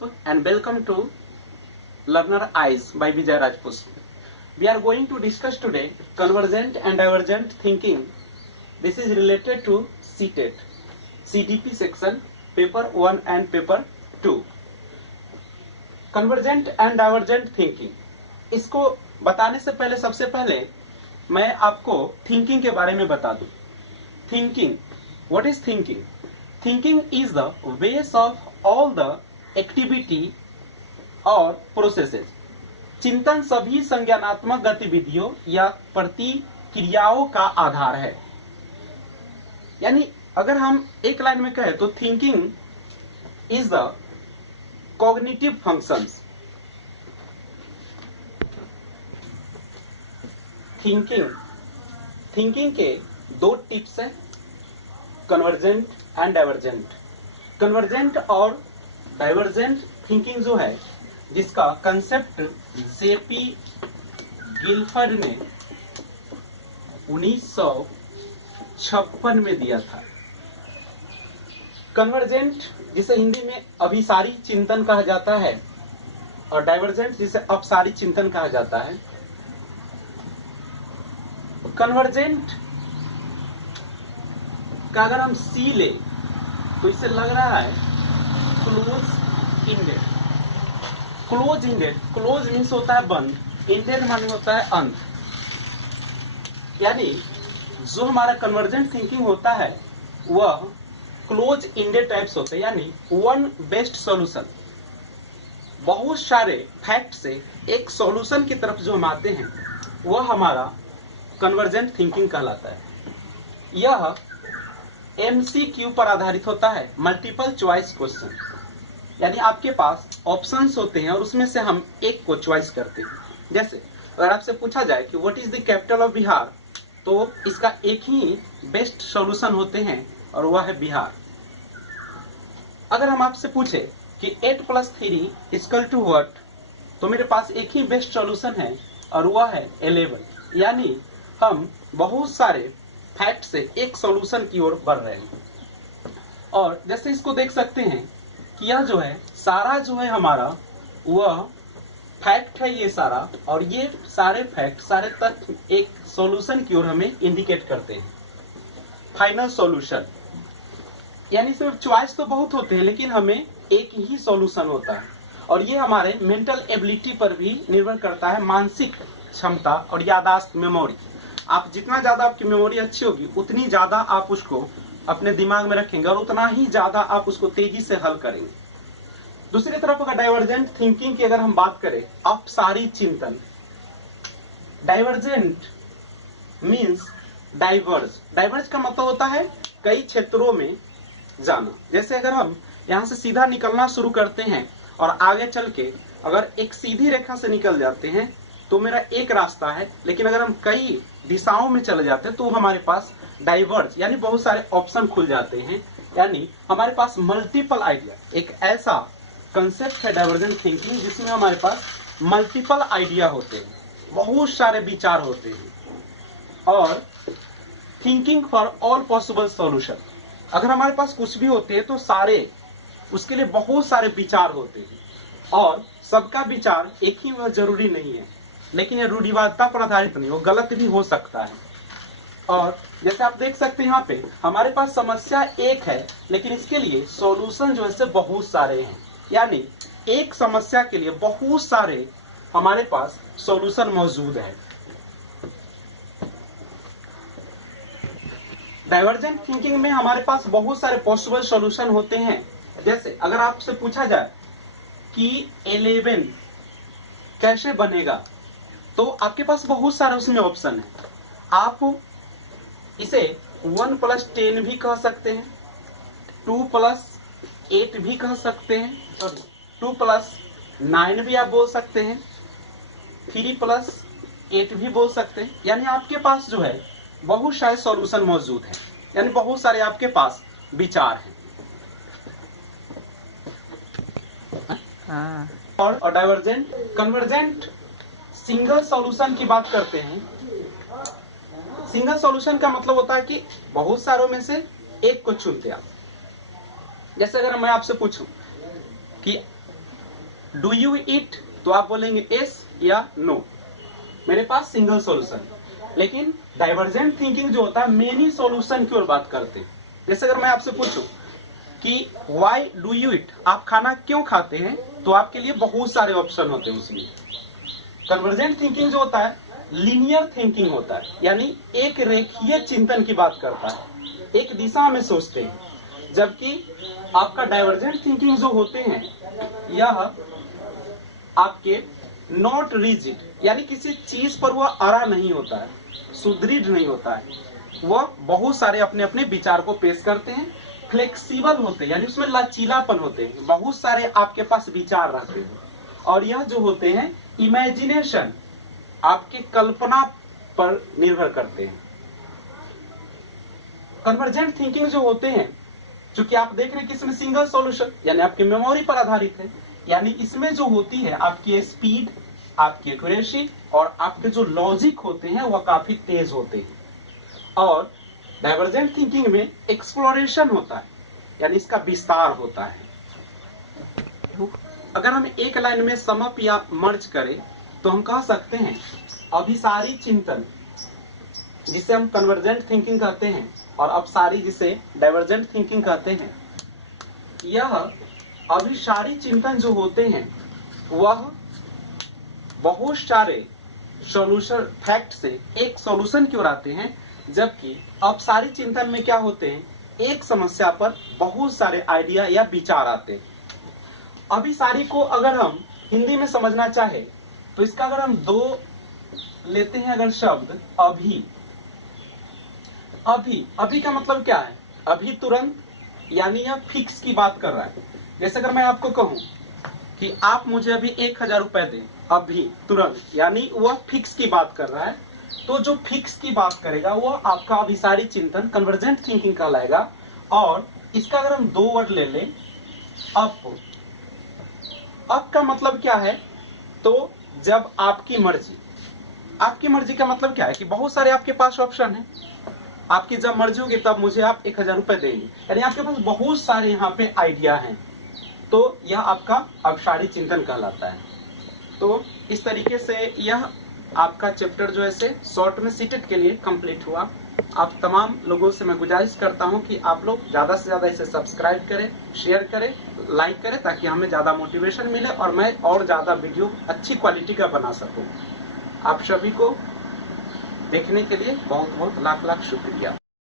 Rajpusph and welcome to Learner Eyes by Vijay Rajpusph. We are going to discuss today convergent and divergent thinking. This is related to CTET, CDP section, paper 1 and paper 2. Convergent and divergent thinking. इसको बताने से पहले सबसे पहले मैं आपको thinking के बारे में बता दूं. Thinking. What is thinking? Thinking is the ways of all the activity और processes. चिंतन सभी संज्ञानात्मक गतिविधियों या प्रतिक्रियाओं का आधार है. यानी अगर हम एक लाइन में कहें तो thinking is the cognitive functions. Thinking के दो टिप्स हैं, कन्वर्जेंट एंड डाइवर्जेंट. कन्वर्जेंट और डाइवर्जेंट थिंकिंग जो है, जिसका कंसेप्ट जेपी गिलफर्ड ने 1956 में दिया था. कन्वर्जेंट जिसे हिंदी में अभिसारी चिंतन कहा जाता है और डाइवर्जेंट जिसे अपसारी चिंतन कहा जाता है. कन्वर्जेंट का अगर हम सी ले तो इससे लग रहा है close ended. Close ended, close means होता है बंद, इंडेड माने होता है अंत. यानी जो हमारा कन्वर्जेंट थिंकिंग होता है वह क्लोज इंडेड टाइप्स होते हैं. यानी वन बेस्ट सॉल्यूशन, बहुत सारे फैक्ट से एक सॉल्यूशन की तरफ जो हम आते हैं वह हमारा कन्वर्जेंट थिंकिंग कहलाता है. यह MCQ पर आधारित होता है, मल्टीपल चॉइस क्वेश्चन. यानी आपके पास ऑप्शंस होते हैं और उसमें से हम एक को चॉइस करते हैं. जैसे अगर आपसे पूछा जाए कि what is the capital of Bihar, तो इसका एक ही बेस्ट सॉल्यूशन होते हैं और वह है बिहार. अगर हम आपसे पूछे कि 8 + 3 = व्हाट, तो मेरे पास एक ही बेस्ट सॉल्यूशन है और वह है 11. यानी हम बहुत सारे फैक्ट से एक सॉल्यूशन की ओर बढ़ रहे हैं. और जैसे इसको देख सकते हैं कि यह जो है सारा जो है हमारा वह फैक्ट है, ये सारा, और ये सारे फैक्ट, सारे तथ्य एक सॉल्यूशन की ओर हमें इंडिकेट करते हैं, फाइनल सॉल्यूशन. यानी सिर्फ चॉइस तो बहुत होते हैं लेकिन हमें एक ही सॉल्यूशन होता है. और ये हमारे मेंटल एबिलिटी पर भी निर्भर करता है, मानसिक क्षमता और याददाश्त, मेमोरी. आप जितना ज्यादा आपकी मेमोरी अच्छी होगी उतनी ज्यादा आप उसको अपने दिमाग में रखेंगे और उतना ही ज्यादा आप उसको तेजी से हल करेंगे. दूसरी तरफ अगर डाइवर्जेंट थिंकिंग की अगर हम बात करें, अपसारी चिंतन. Divergent means diverge. डाइवर्ज का मतलब होता है कई क्षेत्रों में जाना. जैसे अगर हम यहाँ से सीधा निकलना शुरू करते हैं और आगे चल के अगर एक सीधी रेखा से निकल जाते हैं तो मेरा एक रास्ता है, लेकिन अगर हम कई दिशाओं में चले जाते हैं तो हमारे पास डाइवर्ज यानी बहुत सारे ऑप्शन खुल जाते हैं. यानी हमारे पास मल्टीपल आइडिया, एक ऐसा कंसेप्ट है डाइवर्जेंट थिंकिंग जिसमें हमारे पास मल्टीपल आइडिया होते हैं, बहुत सारे विचार होते हैं. और thinking for all possible solution. अगर हमारे पास कुछ भी होते हैं तो सारे, उसके लिए बहुत सारे विचार होते हैं और सबका विचार एक ही वह जरूरी नहीं है, लेकिन यह रूढ़िवादिता पर आधारित नहीं, वो गलत भी हो सकता है. और जैसे आप देख सकते हैं यहाँ पे हमारे पास समस्या एक है लेकिन इसके लिए सॉल्यूशन जो है बहुत सारे हैं. यानी एक समस्या के लिए बहुत सारे हमारे पास सॉल्यूशन मौजूद है. डाइवर्जेंट थिंकिंग में हमारे पास बहुत सारे पॉसिबल सॉल्यूशन होते हैं. जैसे अगर आपसे पूछा जाए कि 11 कैसे बनेगा, तो आपके पास बहुत सारे उसमें ऑप्शन है. आप इसे 1 + 10 भी कह सकते हैं, 2 + 8 भी कह सकते हैं, सॉरी 2 + 9 भी आप बोल सकते हैं, 3 + 8 भी बोल सकते हैं. यानी आपके पास जो है बहुत सारे सॉल्यूशन मौजूद हैं, यानी बहुत सारे आपके पास विचार हैं. और डाइवर्जेंट, कन्वर्जेंट सिंगल सॉल्यूशन की बात करते हैं. सिंगल सॉल्यूशन का मतलब होता है कि बहुत सारों में से एक को चुनते आप. जैसे अगर मैं आपसे पूछूं कि डू यू ईट, तो आप बोलेंगे यस या नो, मेरे पास सिंगल सॉल्यूशन। लेकिन डाइवर्जेंट थिंकिंग जो होता है मेनी सॉल्यूशन की ओर बात करते हैं। जैसे अगर मैं आपसे पूछूं कि व्हाई डू यू ईट, आप खाना क्यों खाते हैं, तो आपके लिए बहुत सारे ऑप्शन होते हैं उसमें। कन्वर्जेंट थिंकिंग जो होता है लीनियर थिंकिंग होता है, यानी एक रेखीय चिंतन की बात करता है, एक दिशा में सोचते हैं। जबकि आपका डाइवर्जेंट थिंकिंग जो होते हैं यह आपके नॉट रिजिड, यानी किसी चीज पर वह अड़ा नहीं होता है, सुदृढ़ नहीं होता है, वह बहुत सारे अपने अपने विचार को पेश करते हैं, फ्लेक्सिबल होते हैं, यानी उसमें लचीलापन होते हैं, बहुत सारे आपके पास विचार रहते हैं। और यह जो होते हैं इमेजिनेशन, आपकी कल्पना पर निर्भर करते हैं। कन्वर्जेंट थिंकिंग जो होते हैं, जो कि आप देख रहे हैं कि इसमें सिंगल सॉल्यूशन, यानी आपकी मेमोरी पर आधारित है, यानी इसमें जो होती है आपकी स्पीड, आपकी एक्यूरेसी और आपके जो लॉजिक होते हैं वह काफी तेज होते हैं। और डाइवर्जेंट थिंकिंग में एक्सप्लोरेशन होता है, यानी इसका विस्तार होता है। अगर हम एक लाइन में सम अप या मर्ज करें तो हम कह सकते हैं अभिसारी चिंतन, जिसे हम कन्वर्जेंट थिंकिंग कहते हैं, और अपसारी जिसे डाइवर्जेंट थिंकिंग कहते हैं, यह अभिसारी चिंतन जो होते हैं वह बहुत सारे सॉल्यूशन फैक्ट से एक सॉल्यूशन की ओर आते हैं। जबकि अपसारी चिंतन में क्या होते हैं, एक समस्या पर बहुत सारे आइडिया या विचार आते हैं। अभिसारी को अगर हम हिंदी में समझना चाहे तो इसका अगर हम दो लेते हैं अगर शब्द, अभी, अभी अभी का मतलब क्या है, अभी तुरंत, यानी यह फिक्स की बात कर रहा है। जैसे अगर मैं आपको कहूं कि आप मुझे अभी 1000 रुपए दें, अभी तुरंत, यानी वह फिक्स की बात कर रहा है। तो जो फिक्स की बात करेगा वह आपका अभिसारी चिंतन कन्वर्जेंट थिंकिंग कहलाएगा। और इसका अगर हम दो वर्ड ले लें, अप का मतलब क्या है, तो जब आपकी मर्जी, आपकी मर्जी का मतलब क्या है कि बहुत सारे आपके पास ऑप्शन है, आपकी जब मर्जी होगी तब मुझे आप 1000 रुपए देंगे, यानी आपके पास बहुत सारे यहाँ पे आइडिया हैं, तो यह आपका अपसारी चिंतन कहलाता है। तो इस तरीके से यह आपका चैप्टर जो है से शॉर्ट में सीटेट के लिए कंप्लीट हुआ। आप तमाम लोगों से मैं गुजारिश करता हूं कि आप लोग ज्यादा से ज्यादा इसे सब्सक्राइब करें, शेयर करें, लाइक करें, ताकि हमें ज्यादा मोटिवेशन मिले और मैं और ज्यादा वीडियो अच्छी क्वालिटी का बना सकूं। आप सभी को देखने के लिए बहुत बहुत लाख लाख शुक्रिया।